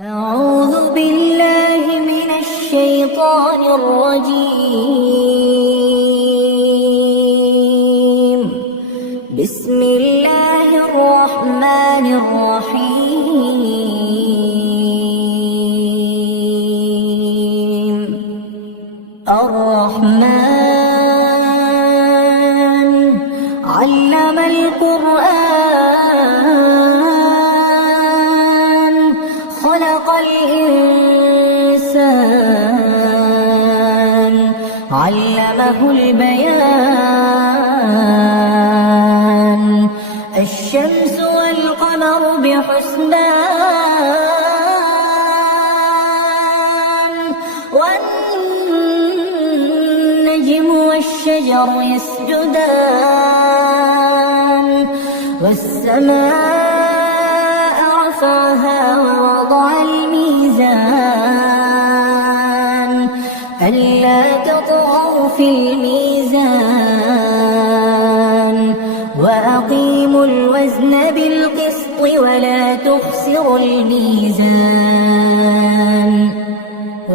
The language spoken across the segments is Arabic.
أعوذ بالله من الشيطان الرجيم. بسم الله الرحمن الرحيم. الرحمن علم القرآن خلق الإنسان علمه البيان الشمس والقمر بحسبان والنجم والشجر يسجدان والسماء رفعها ووضع الميزان ألا تطغوا في الميزان وأقيموا الوزن بالقسط ولا تخسروا الميزان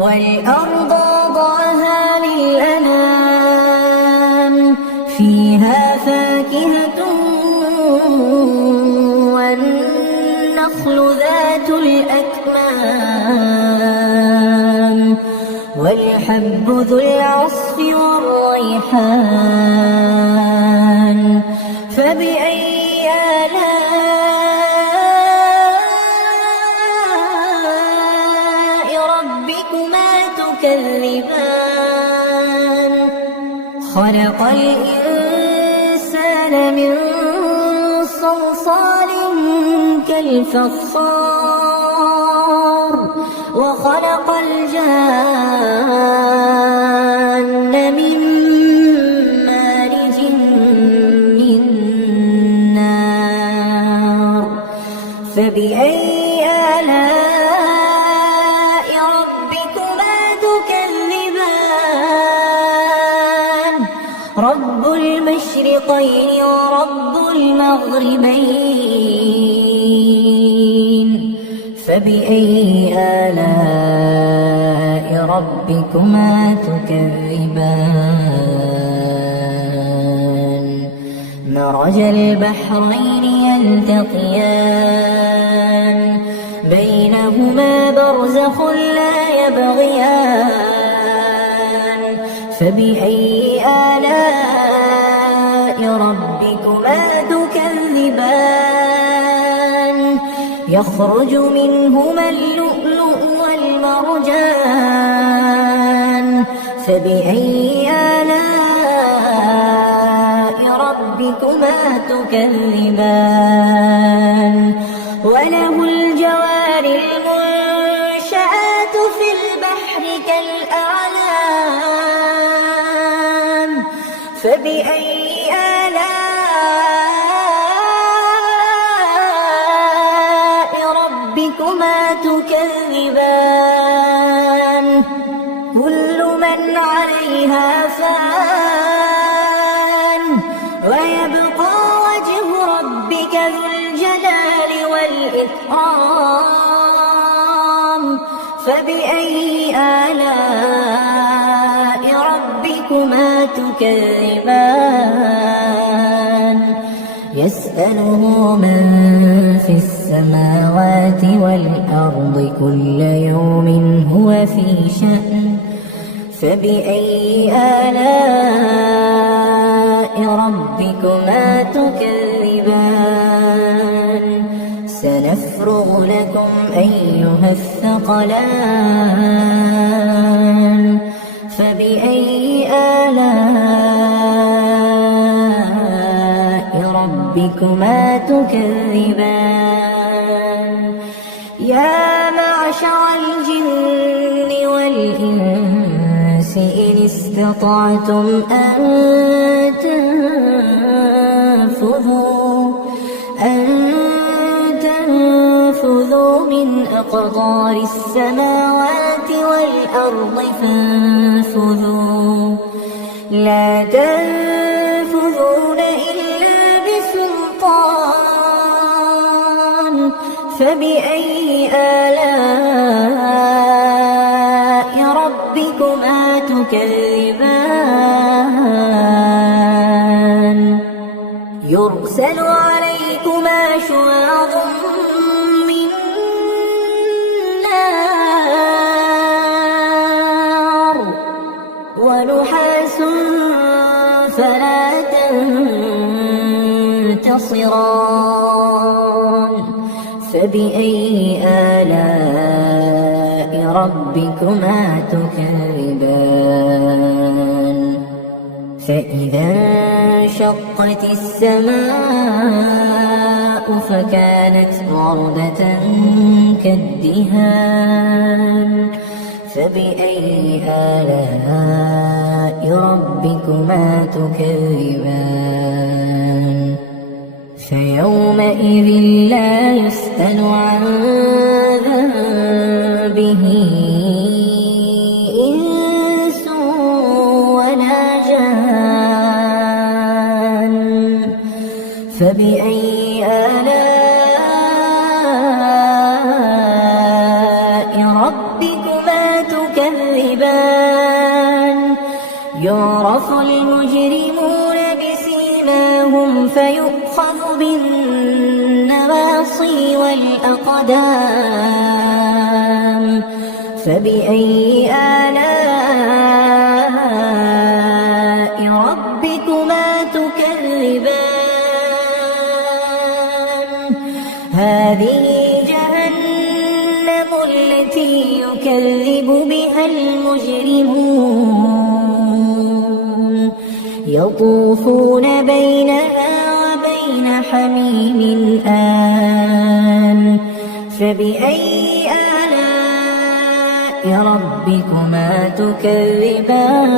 والأرض وضعها للأنام فيها فاكهة والنخل ذات الأكمام والحب ذو العصف والريحان فبأي آلاء ربكما تكذبان خلق الإنسان من صلصال كالفخار وخلق الجان من مارج من نار فبأي آلاء ربكما تكذبان رب المشرقين ورب المغربين فبأي آلاء ربكما تكذبان مرج البحرين يلتقيان بينهما برزخ لا يبغيان فبأي آلاء ربكما تكذبان يخرج منهما اللؤلؤ والمرجان فبأي آلاء ربكما تكذبان وله الجوار المنشآت في البحر كالأعلام فبأي آلاء ربكما تكذبان كل من عليها فان ويبقى وجه ربك ذو الجلال والإكرام فبأي آلاء ربكما تكذبان يسأله من في السماوات والأرض كل يوم هو في شأن فبأي آلاء ربكما تكذبان سنفرغ لكم أيها الثقلان فبأي آلاء ربكما تكذبان يا معشر الجن والإنس إن استطعتم أن تنفذوا من أقطار السماوات والأرض فانفذوا لا تنفذون إلا بسلطان فبأي آلاء تكذبان يرسل عليكما شواظ من نار ونحاس فلا تنتصران فبأي آلاء ربكما تكذبان فإذا انشقت السماء فكانت وردة كالدهان فبأي آلاء ربكما تكذبان فيومئذ لا يسأل عن ذنبه إنس ولا جان فبأي آلاء ربكما تكذبان يعرف المجرمون بسيماهم فيؤخذ بالنواصي والأقدام فبأي آلاء ربكما تكذبان هذه جهنم التي يكذب بها المجرمون يطوفون بينها وبين حميم آن فبأي آلاء ربكما تكذبان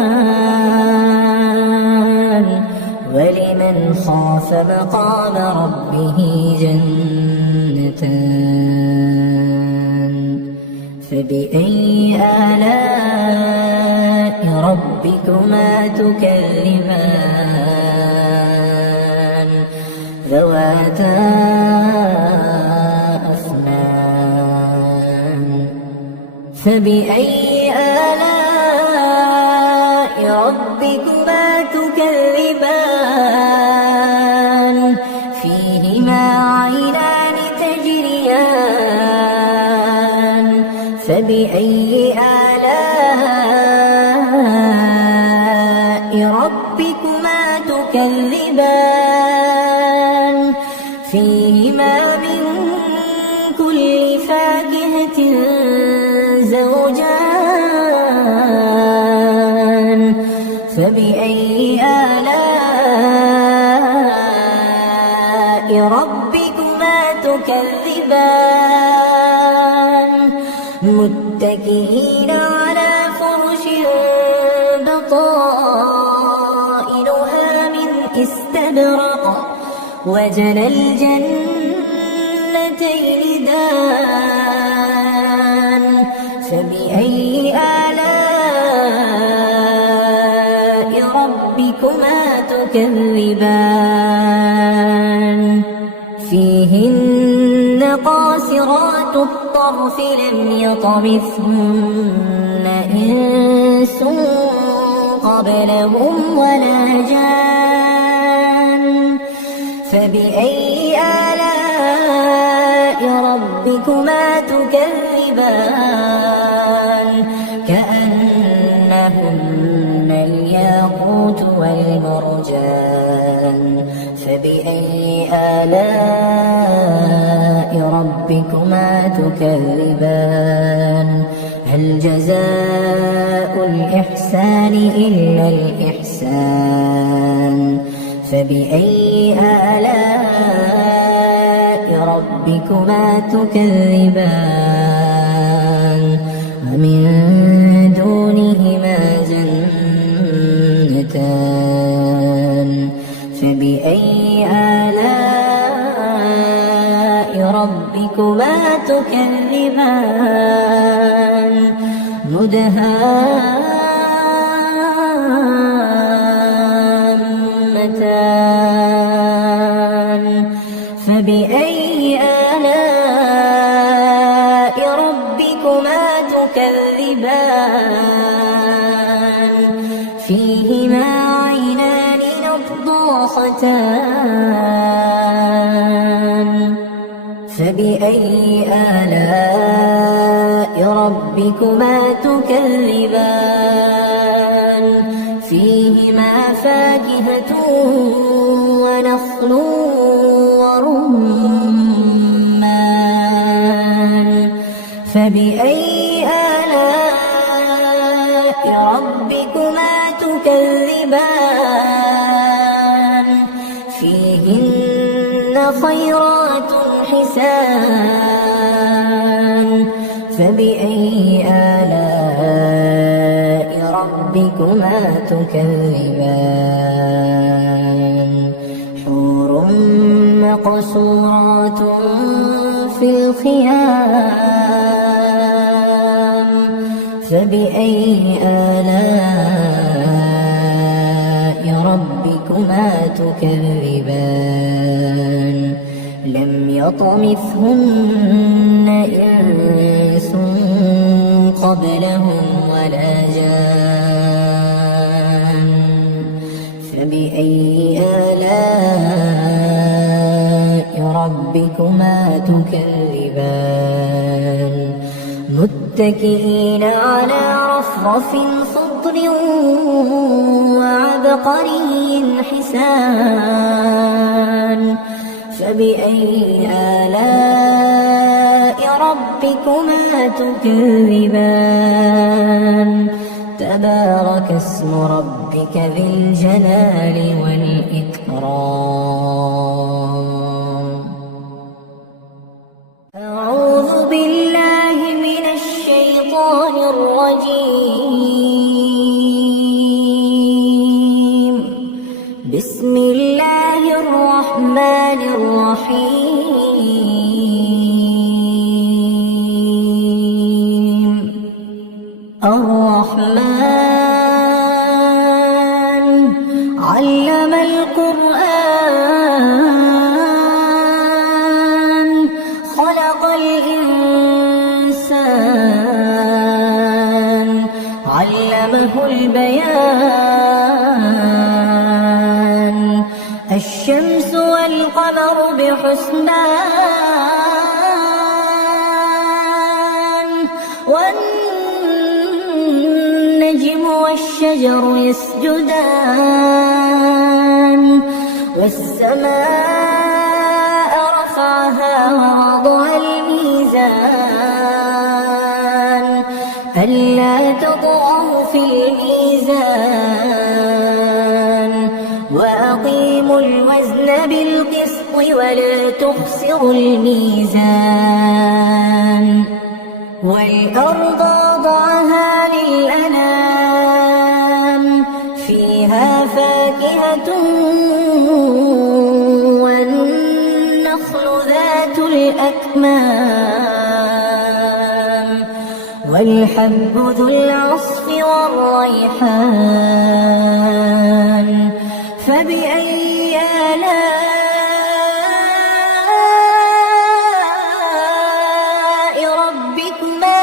ولمن خاف مقام ربه جنتان فبأي آلاء ربكما تكذبان ذواتا أفنان فبأي آلاء ربكما تكذبان فيهما عينان تجريان فبأي آلاء ربكما تكذبان فيهما من كل فاكهة زوجان فبأي آلاء ربكما تكذبان متكئين على فرش بطائنها من استبرق وجنى الجنتين دان فبأي آلاء ربكما تكذبان فيهن قاصرات الطرف لم يطمثهن إنس قبلهم ولا جان فبأي آلاء ربكما تكذبان كأنهن الياقوت والمرجان فبأي آلاء ربكما تكذبان هل جزاء الإحسان إلا الإحسان فبأي آلاء ربكما تكذبان ومن دونهما جنتان فبأي آلاء ربكما تكذبان مدهامتان فبأي آلاء ربكما ربكما تكذبان فيهما عينان نضاختان فبأي آلاء ربكما تكذبان فيهما فاكهة ونخل ورمان فبأي آلاء ربكما تكذبان فيهن خيرات حسان فبأي آلاء ربكما تكذبان حور مقصورات في الخيام فبأي آلاء ربكما تكذبان لم يطمثهن إنس قبلهم ولا جان فبأي آلاء ربكما تكذبان متكئين على رفرف خضر وعبقري حسان فبأي آلاء ربكما تكذبان تبارك اسم ربك ذي الجلال والإكرام أعوذ بالله من الشيطان الرجيم بسم الله الرحمن الرحيم الرحمن علم القرآن خلق الإنسان علمه البيان الشمس والقمر بحسبان والنجم والشجر يسجدان والسماء رفعها ووضع الميزان ألا تطغوا في الميزان وأقيموا الوزن بالقسط ولا تخسروا الميزان والأرض وضعها للأنام فيها فاكهة والنخل ذات الأكمام والحب ذو العصف والريحان فبأي آلاء ربكما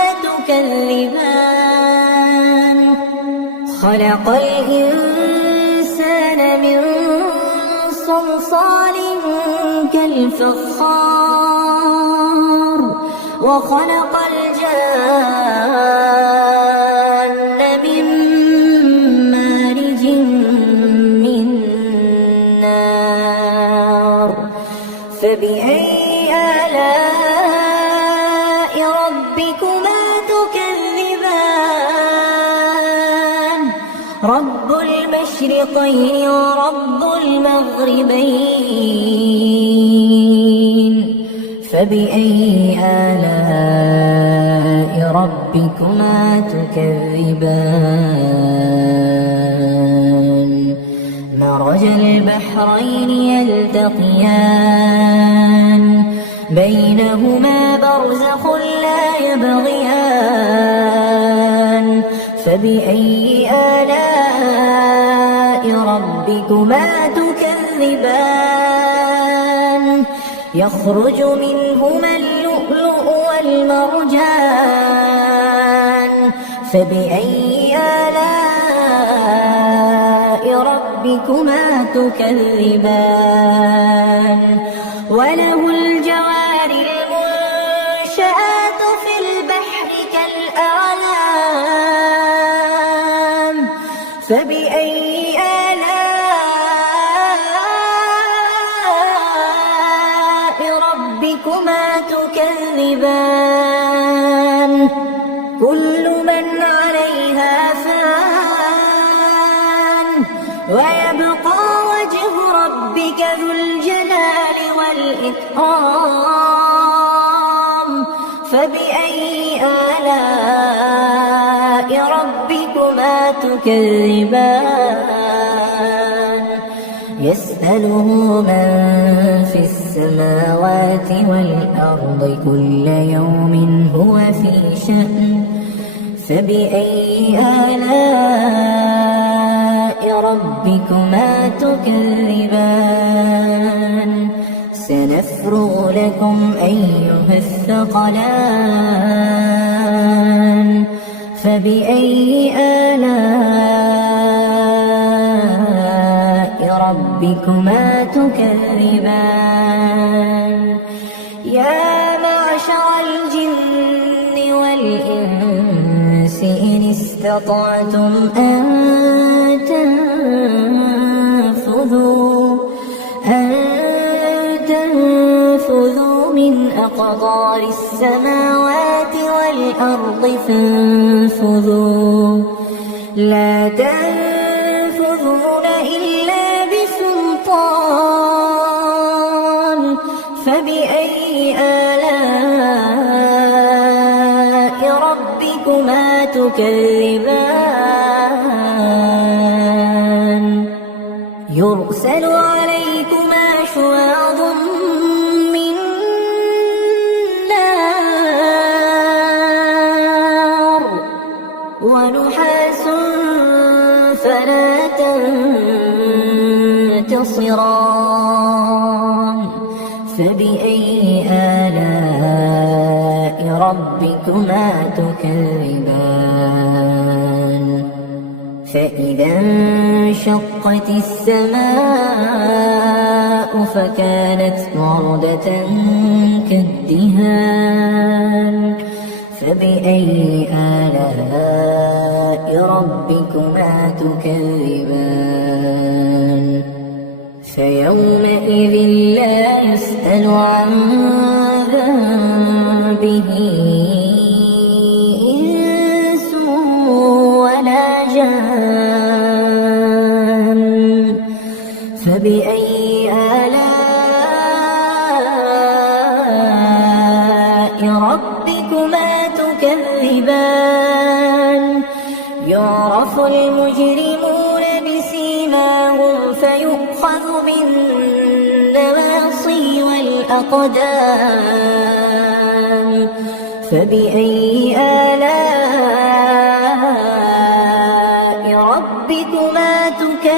تكذبان خلق الإنسان من صلصال كالفخار وخلق الجان من مارج من نار فبأي آلاء ربكما تكذبان رب المشرقين ورب المغربين فبأي آلاء ربكما تكذبان مرج البحرين يلتقيان بينهما برزخ لا يبغيان فبأي آلاء ربكما تكذبان يخرج منهما اللؤلؤ والمرجان فبأي آلاء ربكما تكذبان وله الجوار المنشآت في البحر كالأعلام فبأي آلاء ربكما تكذبان كل من عليها فان ويبقى وجه ربك ذو الجلال والإكرام فبأي آلاء ربكما تكذبان يسأله من في السماوات والأرض كل يوم هو في شأن فبأي آلاء ربكما تكذبان سنفرغ لكم أيها الثقلان فبأي آلاء ربكما تكذبان يا معشر الجن والإنس إن استطعتم أن تنفذوا من أقطار السماوات والأرض فانفذوا لا تنفذون إلا بسلطان فبأي آلاء ربكما تكذبان يرسل عليكما شواظ من نار ونحاس فلا تنتصران فبأي آلاء ربكما تكذبان فإذا انشقت السماء فكانت وردة كالدهان فبأي آلاء ربكما تكذبان فيومئذ لا يسأل عن ذنبه إنس ولا جان فبأي آلاء ربكما تكذبان يعرف المجرمون بسيماهم فيؤخذ بالنواصي والأقدام فبأي آلاء ربكما تكذبان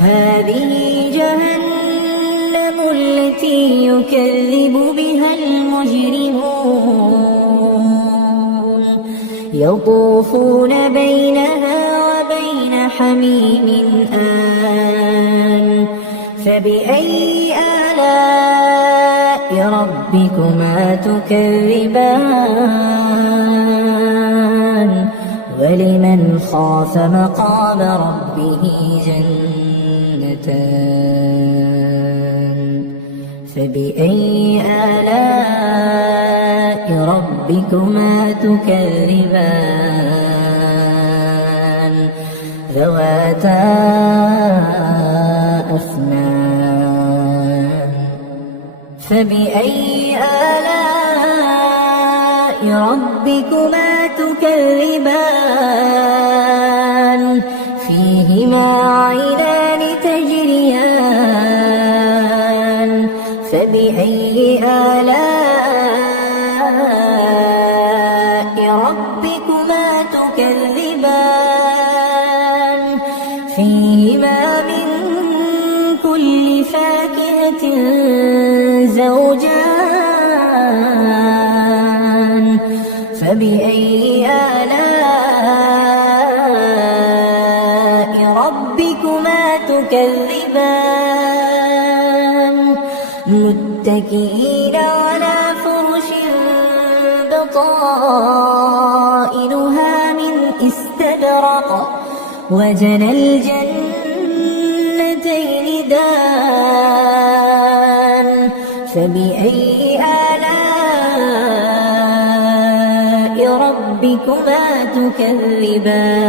هذه جهنم التي يكذب بها المجرمون يطوفون بينها وبين حميم آن فبأي آلاء ربكما تكذبان ولمن خاف مقام ربه جنتان فبأي آلاء ربكما تكذبان ذواتا أفنان فبأي آلاء ربكما تكذبان فيهما عينان تجريان فبأي آلاء ربكما تكذبان فيهما من كل فاكهة زوجان فبأي آلاء ربكما تكذبان متكئين على فرش بطائنها من استبرق وجنى الجنتين دان فبأي آلاء ربكما تكذبان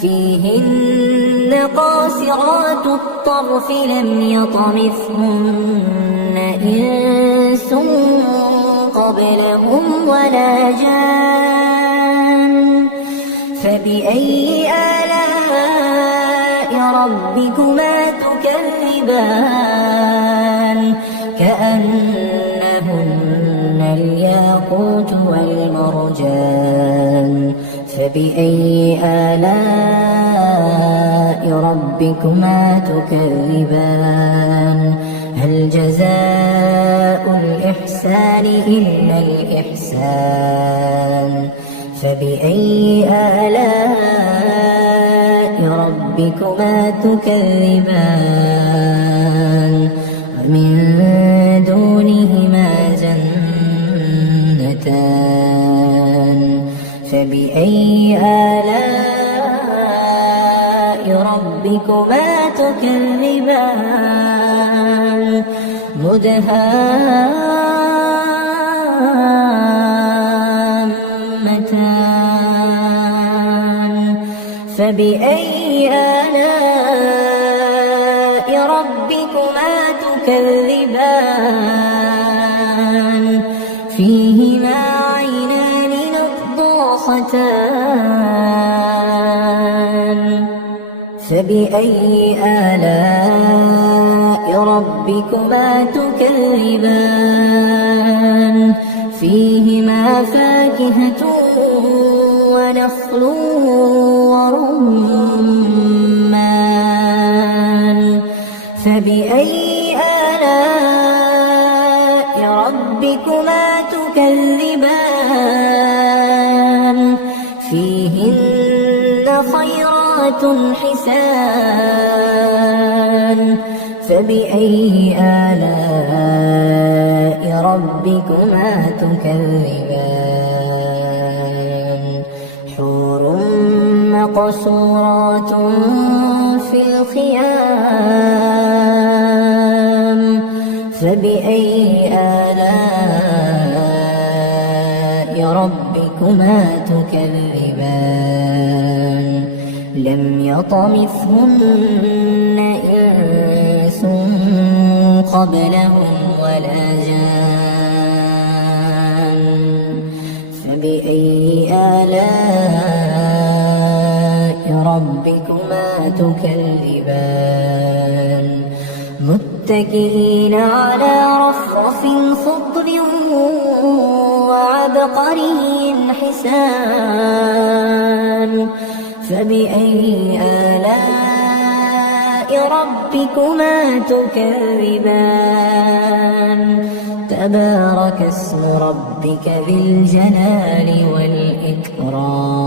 فيهن قاصرات الطرف لم يطمثهن إنس قبلهم ولا جان فبأي آلاء ربكما تكذبان كأنهن الياقوت والمرجان فبأي آلاء ربكما تكذبان هل جزاء الإحسان إلا الإحسان فبأي آلاء ربكما تكذبان ومن دونهما جنتان فبأي آلاء ربكما تكذبان مدهامتان فبأي آلاء ربكما تكذبان فيهما عينان نضاختان فبأي آلاء ربكما تكذبان فيهما فاكهة ونخل ورمان فبأي آلاء ربكما تكذبان فيهن خيرات حسان فبأي آلاء ربكما تكذبان حور مقصورات في الخيام فبأي آلاء ربكما تكذبان لم يطمثهن إنس قبلهم ولا جان فبأي آلاء ربكما تكذبان متكئين على رفرف خضر وعبقري حسان فبأي آلاء ربكما تكذبان تبارك اسم ربك ذي الجلال والإكرام